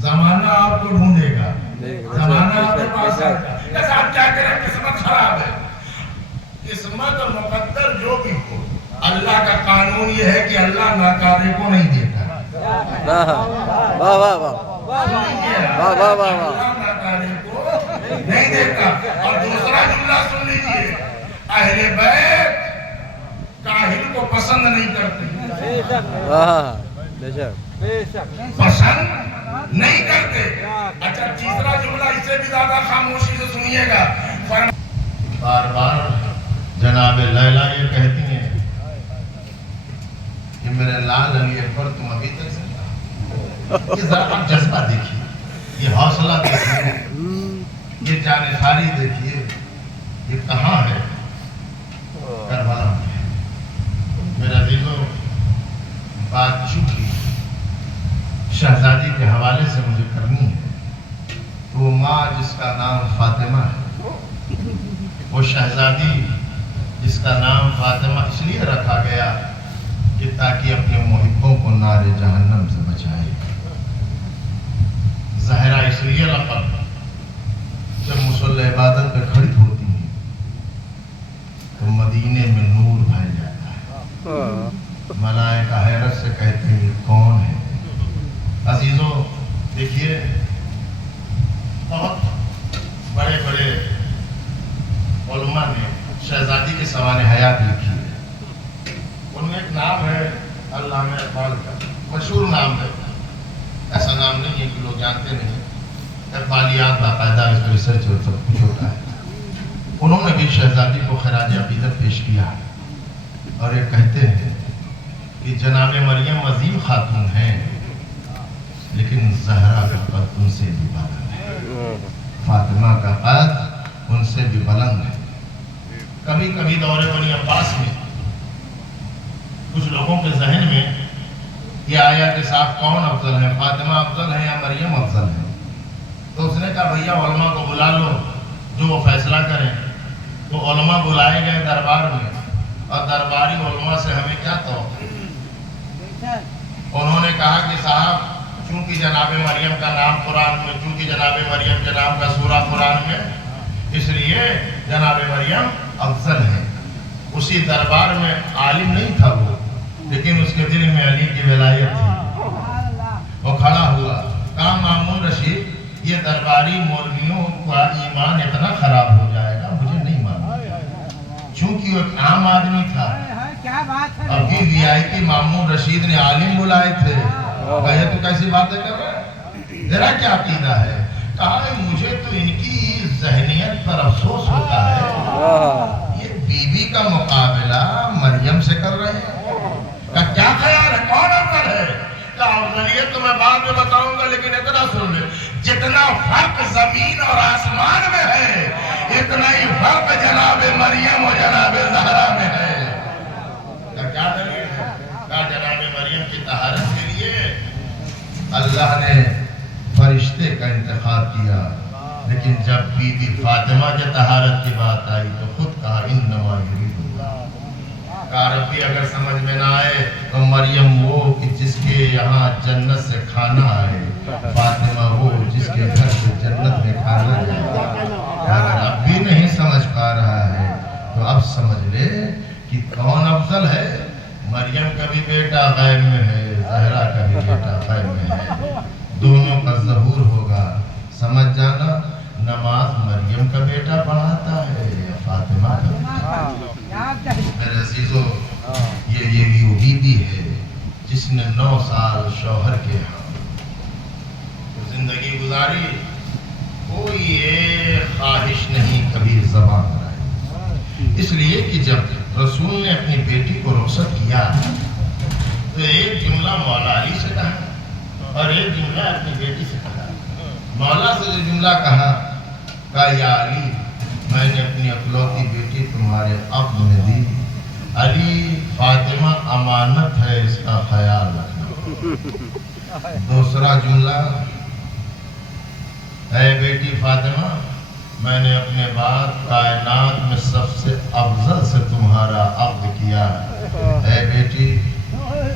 زمانہ آپ کو ڈھونڈے گا، زمانہ آپ کے پاس آئے گا۔ جیسا آپ کیا کریں، قسمت خراب ہے، قسمت اور مقدر جو بھی ہو، اللہ کا قانون یہ ہے کہ اللہ ناکارے کو نہیں دیتا۔ واہ واہ واہ واہ واہ واہ، اللہ ناکارے کو نہیں دیتا۔ اور دوسرا جملہ سن لیجئے، اہل بیت کاہل کو پسند نہیں کرتے، واہ بے شک پسند نہیں کرتے. اچھا تیسرا جملہ اس سے بھی زیادہ خاموشی سے سنیے گا. بار بار جناب لیلا یہ کہتی ہیں کہ میرے لال علی اکبر تم ابھی تک زندہ. یہ ذرا آپ جذبہ دیکھیے, یہ حوصلہ دیکھیے, یہ جانساری دیکھیے, یہ کہاں ہے؟ کربلا میں ہے. میرے عزیزوں, بات چونکہ شہزادی کے حوالے سے مجھے کرنی ہے, وہ ماں جس کا نام فاطمہ ہے, وہ شہزادی جس کا نام فاطمہ اس لیے رکھا گیا کہ تاکہ اپنے محبوں کو نار جہنم سے بچائے. زہرا اس لیے لقب, جب مصلی عبادت پہ کھڑی ہوتی ہیں تو مدینے میں نور پھیل جاتا ہے. ملائکہ حیرت سے کہتے ہیں یہ کون ہے؟ عزیزوں دیکھیے, بہت بڑے بڑے علماء نے شہزادی کے سوانح حیات لکھی ہے. ان میں ایک نام ہے علامہ اقبال کا, مشہور نام ہے, ایسا نام نہیں ہے کہ لوگ جانتے نہیں. اقبالیات باقاعدہ اس پر ریسرچ اور سب کچھ ہوتا ہے. انہوں نے بھی شہزادی کو خراج عقیدت پیش کیا اور یہ کہتے ہیں کہ جناب مریم عظیم خاتون ہیں لیکن زہرا کا قد ان سے بھی بلند ہے, فاطمہ کا قد ان سے بھی بلند ہے. کبھی کبھی دور بنی عباس میں کچھ لوگوں کے ذہن میں یہ آیا کہ صاحب کون افضل ہے, فاطمہ افضل ہے یا مریم افضل ہے؟ تو اس نے کہا بھیا علماء کو بلا لو جو وہ فیصلہ کریں. تو علماء بلائے گئے دربار میں, اور درباری علماء سے ہمیں کیا توقع. انہوں نے کہا کہ صاحب چونکہ جناب مریم کا نام قرآن میں, چونکہ جناب مریم کے نام کا سورہ قرآن میں, اس لیے جناب مریم افضل ہے. اسی دربار میں عالم نہیں تھا وہ, لیکن اس کے دل میں علی کی ولایت تھی. وہ کھڑا ہوا, کہا مامون رشید یہ درباری مولویوں کا ایمان اتنا خراب ہو جائے گا مجھے نہیں معلوم. چونکہ وہ ایک عام آدمی تھا, ابھی وی آئی پی مامون رشید نے عالم بلائے تھے. کہے تو کیسی باتیں کر رہے ہیں, ذرا کیا عقیدہ ہے؟ کہا مجھے تو ان کی ذہنیت پر افسوس ہوتا ہے, یہ بی بی کا مقابلہ مریم سے کر رہے ہیں. کیا خیال ہے کون افضل ہے؟ افضلیت تو میں بعد میں بتاؤں گا, لیکن اتنا سن لے, جتنا فرق زمین اور آسمان میں ہے اتنا ہی فرق جناب مریم اور جناب زہرا میں ہے. کیا دلیل ہے؟ کہا جناب مریم کی طہارت کے لیے اللہ نے فرشتے کا انتخاب کیا, لیکن جب بی بی فاطمہ کے طہارت کی بات آئی تو خود کہا انما یرید اللہ. کہا ربی اگر سمجھ میں نہ آئے تو مریم وہ کہ جس کے یہاں جنت سے کھانا آئے, فاطمہ وہ جس کے گھر سے جنت میں کھانا جائے. اگر اب بھی نہیں سمجھ پا رہا ہے تو اب سمجھ لے کہ کون افضل ہے. مریم کا بھی بیٹا غیب میں ہے, زہرا کا بھی بیٹا غیب میں ہے, دونوں کا ظہور ہوگا. سمجھ جانا, نماز مریم کا بیٹا پڑھاتا ہے یا فاطمہ کا. میرے عزیزوں, یہ وہ بی بی ہے جس نے 9 سال شوہر کے ہاں زندگی گزاری, کوئی ایک خواہش نہیں کبھی زبان بنائی. اس لیے کہ جب رسول نے اپنی بیٹی کو رخصت کیا تو ایک جملہ مولا علی سے کہا اور ایک جملہ اپنی بیٹی سے کہا. مولا سے جو جملہ کہا یا علی میں نے اپنی اکلوتی بیٹی تمہارے عقد میں دی, علی فاطمہ امانت ہے اس کا خیال رکھنا. دوسرا جملہ, اے بیٹی فاطمہ میں نے اپنے بعد کائنات میں سب سے افضل سے تمہارا عقد کیا. اے بیٹی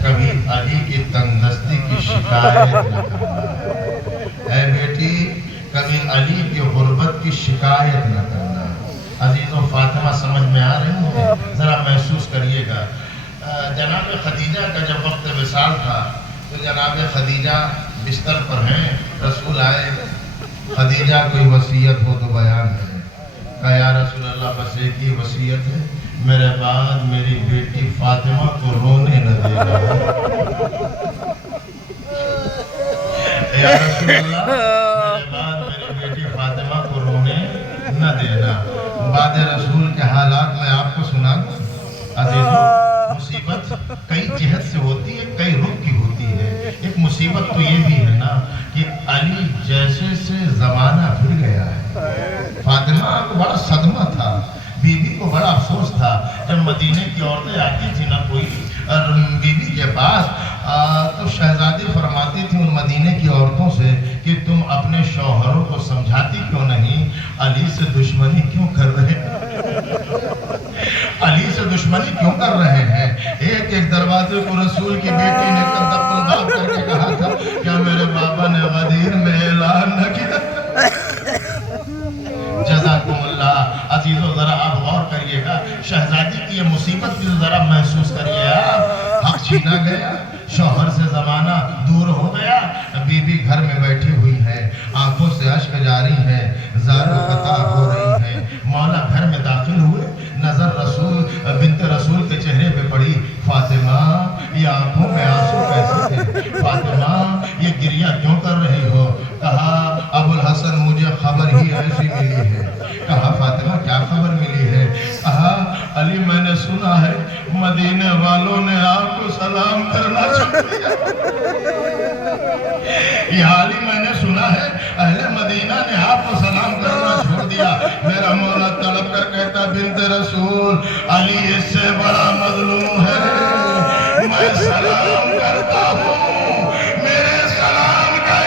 کبھی علی کی تنگدستی کی شکایت نہ کرنا. اے بیٹی کبھی علی کی غربت کی شکایت نہ کرنا. عزیزوں فاطمہ سمجھ میں آ رہی ہے؟ ذرا محسوس کریے گا. جناب خدیجہ کا جب وقت وصال تھا تو جناب خدیجہ بستر پر ہیں, رسول آئے, خدیجہ کوئی وصیت ہو تو بیان کریں. کہا یا رسول اللہ بس ایک ہی وصیت ہے, میرے بعد میری بیٹی فاطمہ کو رونے نہ دے گا. या रसूल अल्लाह मेरे बाद मेरी बेटी फातिमा को रोने न देना। बाद रसूल के हालात मैं आपको सुना दूं। अजीजों, मुसीबत कई जहत से होती है, कई रुख की होती है। एक मुसीबत तो ये भी है ना कि अली जैसे से जमाना फिर गया है। फातिमा को बड़ा सदमा था, बीबी को बड़ा अफसोस था। जब मदीने की औरतें आती थी ना कोई बीबी के पास, तो शहजादी फरमाती थी उन मदीने की औरतों से कि तुम अपने शौहरों को समझाती क्यों नहीं, अली से दुश्मनी क्यों कर रहे हैं, अली से दुश्मनी क्यों कर रहे हैं। एक एक दरवाजे को रसूल की बेटी ने कदम करके कहा था, क्या मेरे बाबा ने गदीर में ऐलान न किया। जज़ाकुमुल्लाह। अजीजों, जरा आप गौर करिएगा, शहजादी की ये मुसीबत भी जरा महसूस करिए आप। हक छीना गया, शौहर से जमाना दूर हो गया, बीबी घर में बैठी हुई है, आंखों से अश्क जारी है, ज़ारो कता हो रही है। मौला घर में दाखिल हुए, नजर रसूल बिन्त रसूल के चेहरे पे पड़ी। फातिमा, ये आंखों में आंसू कैसे थे? फातिमा, ये गिरिया क्यों कर रही हो? कहा, अबुल हसन मुझे खबर ही ऐसी मिली है। कहा, फातिमा क्या खबर मिली है? कहा, अली मैंने सुना है मदीने वालों ने आपको सलाम करना छोड़ दिया। ये हाल ही मैंने सुना है अहले मदीना ने आपको सलाम करना छोड़ दिया। मेरा मौला तड़प कर कहता, बिन्त रसूल, अली इससे बड़ा मजलूम है, मैं सलाम करता हूँ, मेरे सलाम का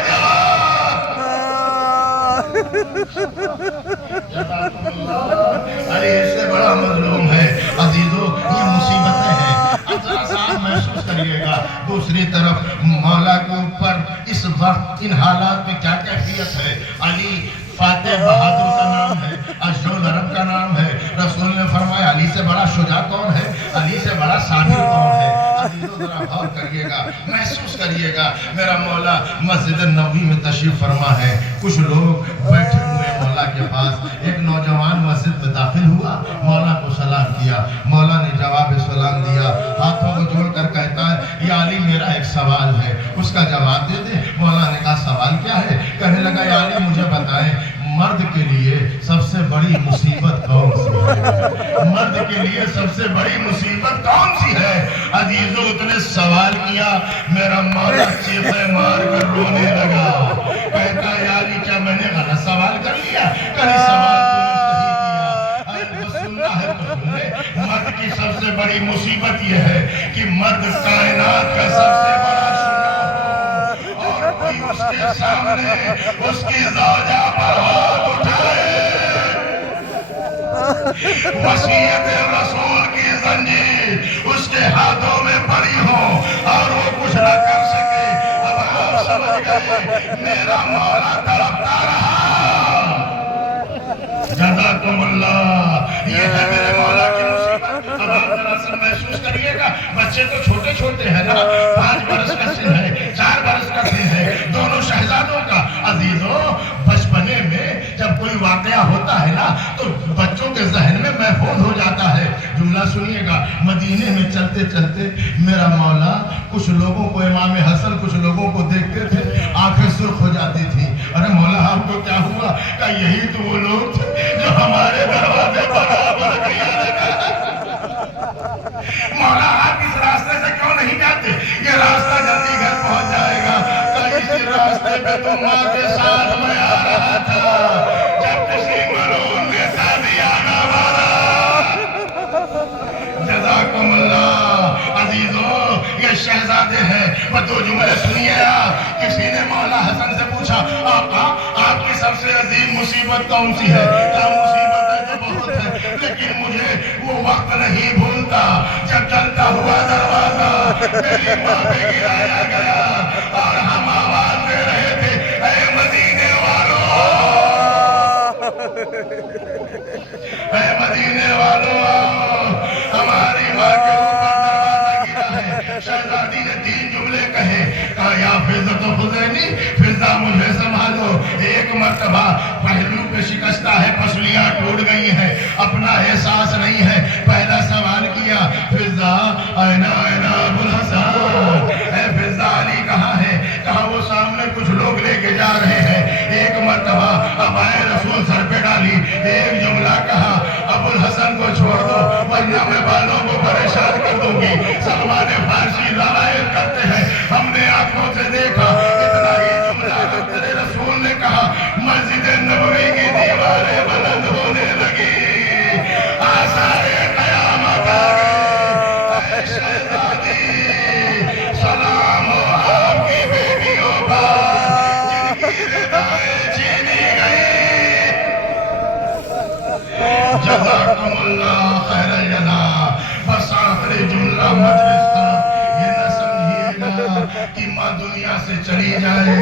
अरे इससे बड़ा मजलूम है। अजीजों, ये मुसीबतें हैं, अब जरा सा आप महसूस करिएगा। दूसरी तरफ मौला के ऊपर इस वक्त इन हालात में क्या कैफियत है। अली फातेह बहादुर का नाम है, अशरफ अरब का नाम है। रसूल ने फरमाया, अली से बड़ा शुजा कौन है, अली से बड़ा साबिर कौन है। अजीजों, जरा गौर करिएगा, महसूस करिएगा। मेरा मौला मस्जिद नबवी में तशरीफ फरमा है, कुछ लोग बैठे हुए मौला के पास। एक नौजवान मस्जिद में दाखिल हुआ, मौला को सलाम किया, मौला ने जवाब सलाम दिया, हाथों को जोड़कर कहता है, या अली मेरा एक सवाल है, उसका जवाब दे दे। मौला ने कहा, सवाल क्या है? कहने लगा, या अली मुझे बताएं, मर्द के लिए सबसे बड़ी मुसीबत कौन सी है? मर्द के लिए सबसे बड़ी मुसीबत कौन सी है? अजीजों, उसने सवाल किया, मेरा मौला चीखे मार कर रोने लगा। कहता, यार क्या मैंने गलत सवाल कर लिया? कहीं सवाल तूने सही किया। सुनना है तो सुन ले। मर्द की सबसे बड़ी मुसीबत यह है कि मर्द कायनात का सबसे बड़ा शुजा हो और कोई उसके सामने उसकी ज़ौजा पर हाथ उठाए, वसीयत रसूल की जंजीर उसके हाथों में पड़ी हो और वो कुछ न कर सके। अब आप समझ गए, मेरा मौला तड़पता रहा। जज़ाकुमुल्लाह। ये है मेरे मौला की मुसीबत। अब आप जरा सा महसूस करिएगा, बच्चे तो छोटे छोटे हैं ना, 5 बरस का सिन है, 4 बरस का सिन है, दोनों शहजादों का। अजीजों, बचपने में जब कोई वाकया होता है ना, तो बच्चों के जहन में महफूज हो जाता है। जुमला सुनिएगा, मदीने में चलते चलते मेरा मौला कुछ लोगों को, इमाम हसन कुछ लोगों को देखते थे, आंखें सुर्ख हो जाती थी। अरे मौला आपको क्या हुआ? क्या यही तो वो लोग थे जो हमारे दरवाजे पर मौला आप इस रास्ते से क्यों नहीं जाते? ये रास्ता जल्दी घर पहुंच जाएगा। इसी रास्ते पे तो माँ के साथ मैं आ रहा था जब किसी मरूम ने सादियाना मारा। जज़ाकुमुल्लाह। अजीजों, ये शहजादे हैं। वो 2 जुमले सुनिए आप। किसी ने मौला हसन से पूछा, आका आपकी सबसे अजीम मुसीबत कौन सी है? क्या मुसीबत है? तो बहुत है, लेकिन मुझे वो वक्त नहीं भूलता जब चलता हुआ दरवाजा मेरी माँ पे गिराया गया और हम आवाज दे रहे थे, ऐ मदीने वालों, ऐ मदीने वालों, हमारी माँ के ऊपर दरवाजा गिरा है। शहजादी ने 3 जुमले कहे, कहा, या फिज़्ज़त हुज़ैनी, फिज़्ज़ा मुझे संभालो। एक मर्तबा पहलू पे शिकस्ता है, पसलियां टूट गई हैं, अपना एहसास नहीं है। पहला सवाल किया, फिज़्ज़ा ऐना ऐना अबुल हसन, ऐ फिज़्ज़ा अली कहाँ है? कहा, वो सामने कुछ लोग ले ہوگی. سلمان فارسی روایت کرتے ہیں ہم نے آنکھوں سے دیکھا. اتنا ہی جملہ میرے رسول نے کہا مسجد نبوی کی دیواریں بلند ہونے لگی. آثار قیامت آ گئے. اے شہزادی سلام ہو آپ کی بیٹیوں پر جن کی ردائیں چھینی گئی. جزاکم اللہ خیر الجزا. بس آخری جملہ مجلس کا یہ نہ سمجھیے گا کہ ماں دنیا سے چلی جائے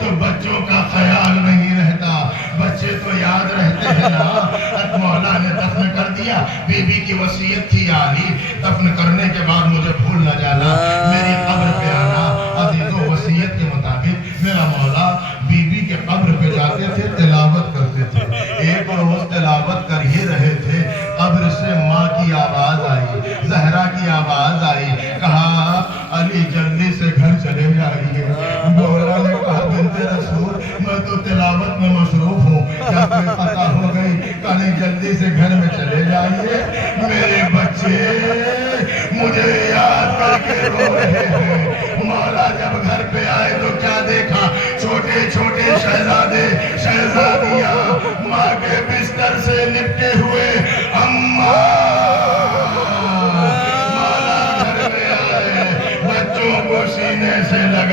تو بچوں کا خیال نہیں رہتا. بچے تو یاد رہتے ہیں نا. مولا نے دفن کر دیا. بی بی کی وصیت تھی عالی دفن کرنے کے بعد مجھے بھول نہ جانا, میری قبر پہ آنا. عزیزو وصیت کے مطابق میرا مولا بی بی کے قبر پہ جاتے تھے, تلاوت کرتے تھے. ایک روز تلاوت کر ہی رہے تھے, قبر سے ماں کی آواز آئی, زہرا کی آواز آئی. کہا علی جلدی سے گھر چلے جائیے. مولا نے کہا بنت رسول میں تو تلاوت میں مصروف ہوں, کیا تمہیں پتہ ہو گئی؟ علی جلدی سے گھر میں چلے جائیے. میرے بچے مجھے یاد کر کے رو رہے ہیں. مولا جب گھر پہ آئے تو کیا دیکھا؟ چھوٹے چھوٹے شہزادے شہزادیاں ماں کے بستر سے لپٹے ہوئے. اماں مولا گھر میں آئے, بچوں کو سینے سے لگا